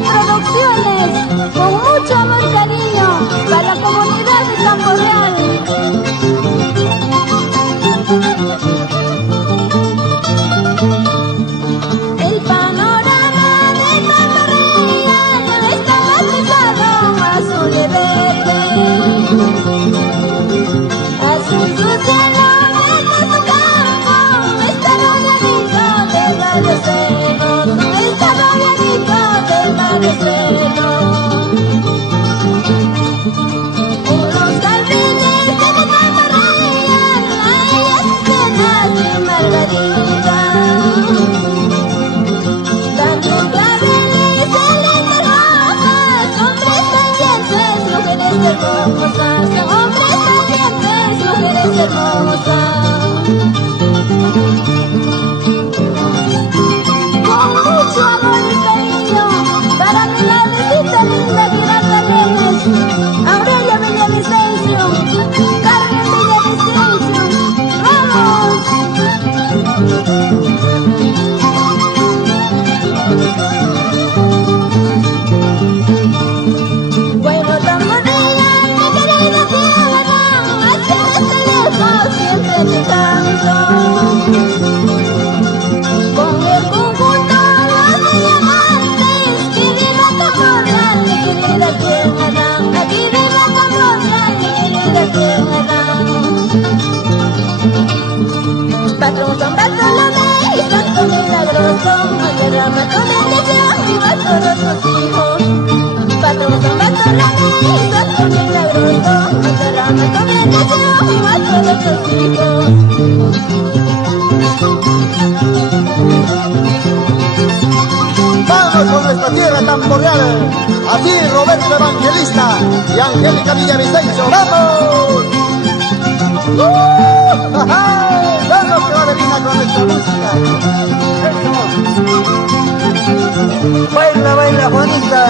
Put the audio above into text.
Producciones, con mucho amor y cariño para la comunidad de Campo Real. El panorama de Campo Real está matizado azul y verde. Azul su cielo, verde su campo, está rodeadito de varios cerros, está rodeadito de varios cerros. Unos jardines de mi Campo Real, hay escenas de margarita. Tantos claveles de letras rojas, hombres calientes, mujeres hermosas, hombres calientes, mujeres hermosas. Con mucho amor y cariño para mi madrecita linda Pirata Renes, Aurelia Villavicencio, Carmen Villavicencio, ¡vamos! Bueno, tamborera, mi querida tierra, hacia desde lejos siempre te canto. Con el conjunto los diamantes, que viva Campo Real, mi querida tierra, que viva Campo Real, mi querida tierra. Patrón San Bartolomé y Santo Milagroso, derrama tu bendición a todos tus hijos. Patrón San Bartolomé y Santo Milagroso, derrama tu bendición a todos tus hijos. Vamos con nuestra tierra Campo Real, así Roberto Evangelista y Angélica Villavicencio, ¡vamos! ¡Vamos que va a venir con nuestra música! ¡Eso! Baila, baila Juanita.